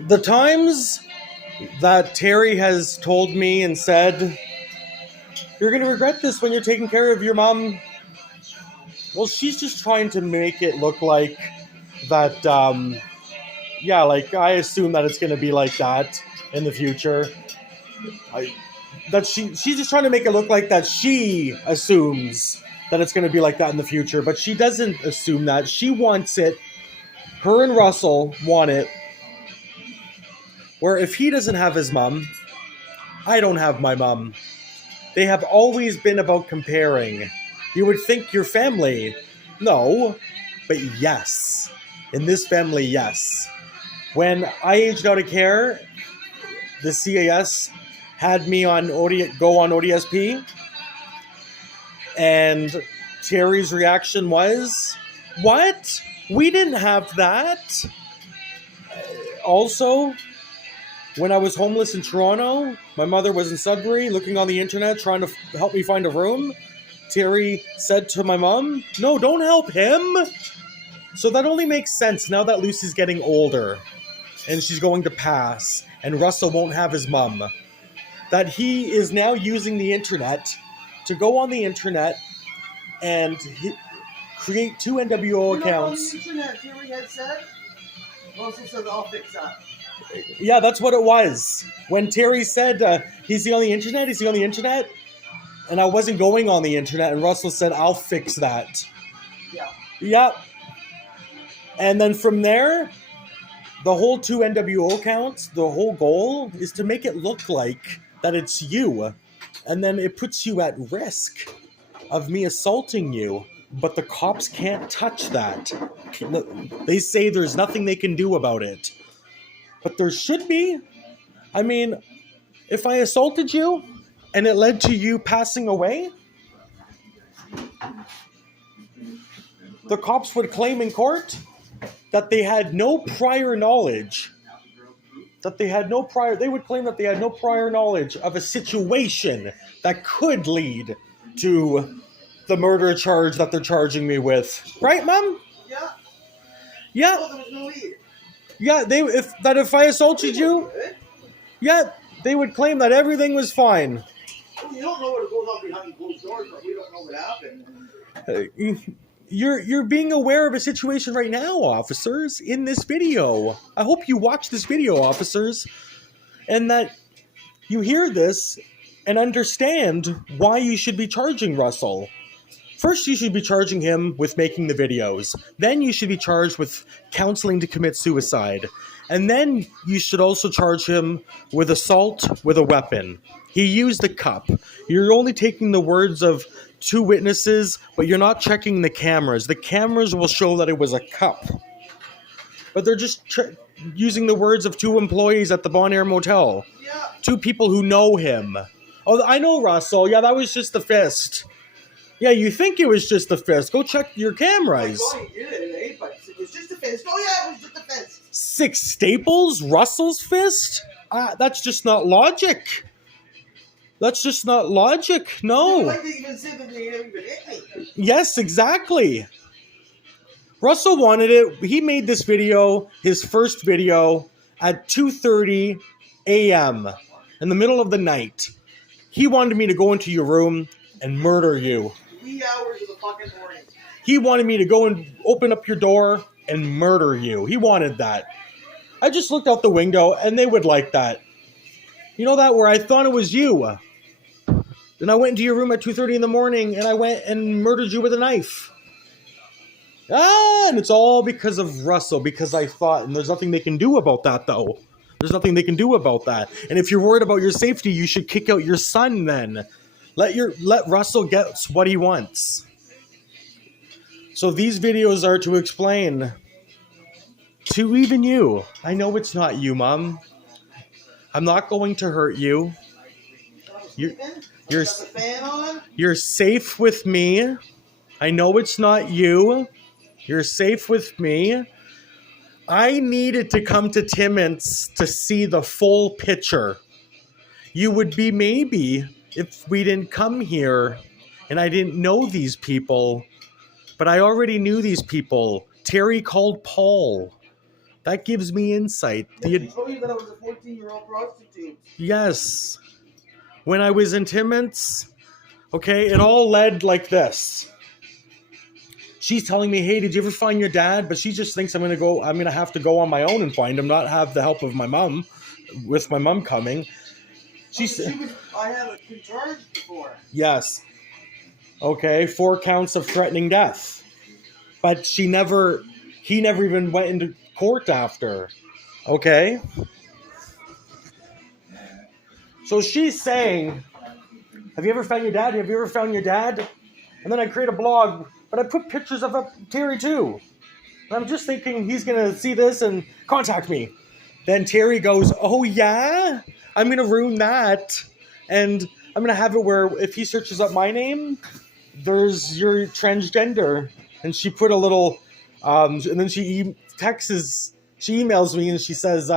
The times that Terry has told me and said, "You're going to regret this when you're taking care of your mom," well, she's just trying to make it look like that, yeah, like I assume that it's going to be like that in the future. She's just trying to make it look like that she assumes that it's going to be like that in the future, but she doesn't assume that. She wants it. Her and Russell want it. Where if he doesn't have his mom, I don't have my mom. They have always been about comparing. You would think your family. No, but yes. In this family, yes. When I aged out of care, the CAS had me on go on ODSP, and Terry's reaction was, "What? We didn't have that." Also, when I was homeless in Toronto, my mother was in Sudbury looking on the internet trying to help me find a room. Terry said to my mom, "No, don't help him." So that only makes sense now that Lucy's getting older and she's going to pass and Russell won't have his mom. That he is now using the internet to go on the internet and create two NWO accounts. On the internet, Terry had said, Russell said, "I'll fix that." Yeah, that's what it was. When Terry said, "He's he on the internet? Is he on the internet?" And I wasn't going on the internet, and Russell said, "I'll fix that." Yeah. Yep. And then from there, the whole two NWO accounts, the whole goal is to make it look like that it's you. And then it puts you at risk of me assaulting you. But the cops can't touch that. They say there's nothing they can do about it. But there should be. I mean, if I assaulted you and it led to you passing away, the cops would claim in court that they had no prior knowledge. They would claim that they had no prior knowledge of a situation that could lead to the murder charge that they're charging me with. Right, Mom? Yeah. Yeah. Well, there was no lead. Yeah, if I assaulted you, yeah, they would claim that everything was fine. Well, you don't know what goes on behind closed doors, but we don't know what happened. You're being aware of a situation right now, officers, in this video. I hope you watch this video, officers, and that you hear this and understand why you should be charging Russell. First, you should be charging him with making the videos. Then you should be charged with counseling to commit suicide. And then you should also charge him with assault with a weapon. He used a cup. You're only taking the words of two witnesses, but you're not checking the cameras. The cameras will show that it was a cup. But they're just using the words of two employees at the Bon Air Motel. Yeah. Two people who know him. Oh, I know, Russell. Yeah, that was just the fist. Yeah, you think it was just the fist. Go check your cameras. I thought he did it, eh? But it was just a fist. Oh, yeah, it was just a fist. 6 staples? Russell's fist? That's just not logic. That's just not logic. No. Like they even said that they never even hit me. Yes, exactly. Russell wanted it. He made this video, his first video, at 2:30 a.m. in the middle of the night. He wanted me to go into your room and murder you. Wee hours of the fucking morning. He wanted me to go and open up your door and murder you. He wanted that. I just looked out the window and they would like that. You know that where I thought it was you. Then I went into your room at 2:30 in the morning and I went and murdered you with a knife. And it's all because of Russell, because I thought, and there's nothing they can do about that though. There's nothing they can do about that. And if you're worried about your safety, you should kick out your son then. Let Russell get what he wants. So these videos are to explain to even you. I know it's not you, Mom. I'm not going to hurt you. You're safe with me. I know it's not you. You're safe with me. I needed to come to Timmins to see the full picture. You would be maybe if we didn't come here and I didn't know these people, but I already knew these people. Terry called Paul. That gives me insight. She told you that I was a 14-year-old prostitute. Yes. When I was in Timmins, okay, it all led like this. She's telling me, hey, did you ever find your dad? But she just thinks I'm going to have to go on my own and find him, not have the help of my mom, with my mom coming. I haven't been charged before. Yes. Okay, 4 counts of threatening death. But he never even went into court after. Okay? So she's saying, have you ever found your dad? Have you ever found your dad? And then I create a blog, but I put pictures of Terry too. And I'm just thinking he's going to see this and contact me. Then Terry goes, oh yeah? I'm going to ruin that. And I'm going to have it where if he searches up my name, there's your transgender. And she put a little, and then she emails me and she says,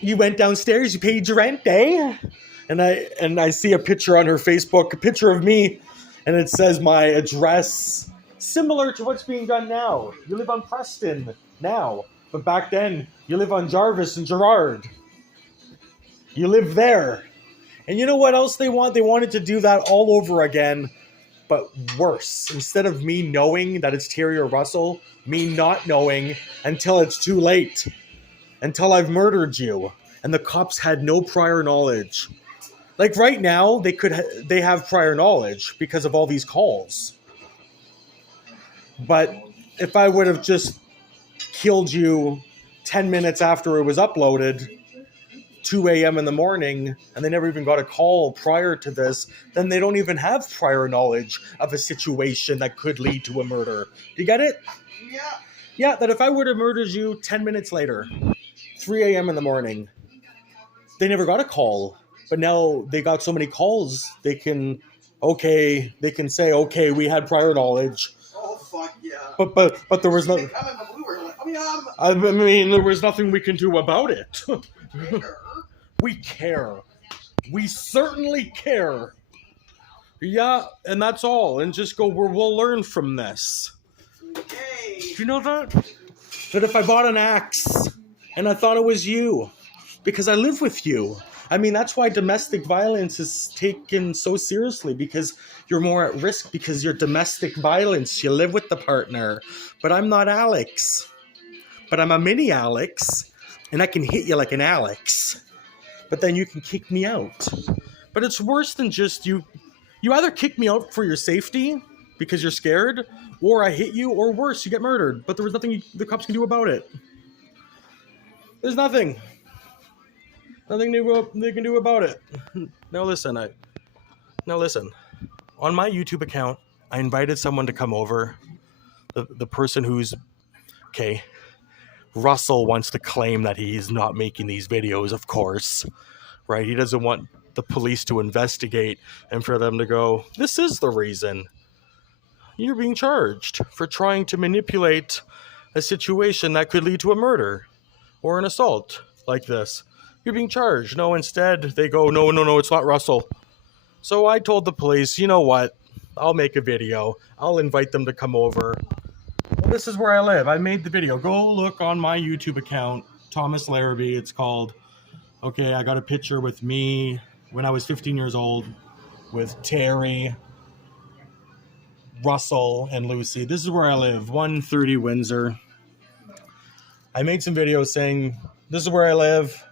you went downstairs, you paid your rent, eh? And I see a picture on her Facebook, a picture of me, and it says my address, similar to what's being done now. You live on Preston now, but back then, you live on Jarvis and Gerard. You live there. And you know what else they want? They wanted to do that all over again, but worse. Instead of me knowing that it's Terry or Russell, me not knowing until it's too late. Until I've murdered you. And the cops had no prior knowledge. Like right now, they have prior knowledge because of all these calls. But if I would have just killed you 10 minutes after it was uploaded, 2 a.m. in the morning, and they never even got a call prior to this, then they don't even have prior knowledge of a situation that could lead to a murder. Do you get it? Yeah. Yeah, that if I would have murdered you 10 minutes later, 3 a.m. in the morning, they never got a call. But now they got so many calls, they can say, okay, we had prior knowledge. Oh, fuck yeah. But there was no... I mean, there was nothing we can do about it. We care. We certainly care. Yeah, and that's all. And just go, we'll learn from this. Okay. Do you know that? That if I bought an axe and I thought it was you, because I live with you. I mean, that's why domestic violence is taken so seriously, because you're more at risk because you're domestic violence. You live with the partner. But I'm not Alex. But I'm a mini Alex, and I can hit you like an Alex. But then you can kick me out. But it's worse than just you. You either kick me out for your safety because you're scared, or I hit you, or worse, you get murdered. But there was nothing the cops can do about it. There's nothing. Nothing new they can do about it. Now listen. On my YouTube account, I invited someone to come over. The person who's... Okay. Russell wants to claim that he's not making these videos, of course. Right? He doesn't want the police to investigate and for them to go, this is the reason. You're being charged for trying to manipulate a situation that could lead to a murder or an assault like this. You're being charged. No, instead, they go, no, it's not Russell. So I told the police, you know what? I'll make a video. I'll invite them to come over. Well, this is where I live. I made the video. Go look on my YouTube account, Thomas Larrabee, it's called. Okay, I got a picture with me when I was 15 years old with Terry, Russell, and Lucy. This is where I live, 130 Windsor. I made some videos saying, this is where I live.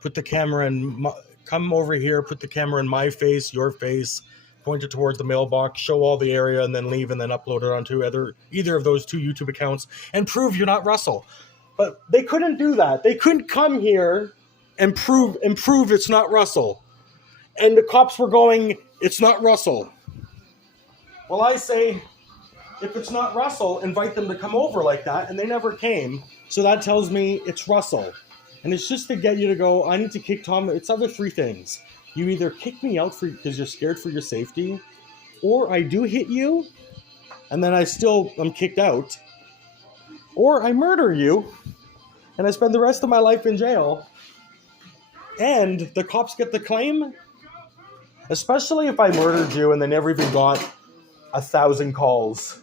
Put the camera in, come over here, put the camera in my face, your face, point it towards the mailbox, show all the area, and then leave, and then upload it onto either of those 2 YouTube accounts, and prove you're not Russell. But they couldn't do that. They couldn't come here and prove it's not Russell. And the cops were going, it's not Russell. Well, I say, if it's not Russell, invite them to come over like that, and they never came. So that tells me it's Russell. And it's just to get you to go, I need to kick Tom. It's either 3 things. You either kick me out because you're scared for your safety, or I do hit you, and then I'm kicked out, or I murder you, and I spend the rest of my life in jail, and the cops get the claim, especially if I murdered you and they never even got 1,000 calls.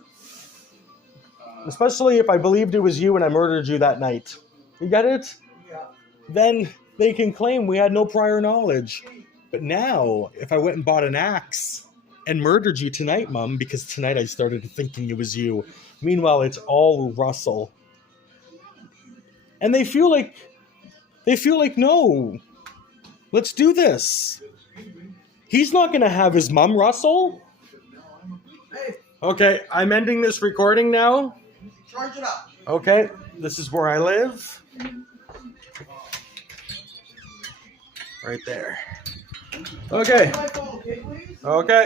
Especially if I believed it was you and I murdered you that night. You get it? Yeah. Then they can claim we had no prior knowledge. But now, if I went and bought an axe and murdered you tonight, Mom, because tonight I started thinking it was you. Meanwhile, it's all Russell. And they feel like, no, let's do this. He's not going to have his mom, Russell. Hey, Okay, I'm ending this recording now. charge it up. Okay, this is where I live. Right there. Okay. My phone, okay, please? Okay.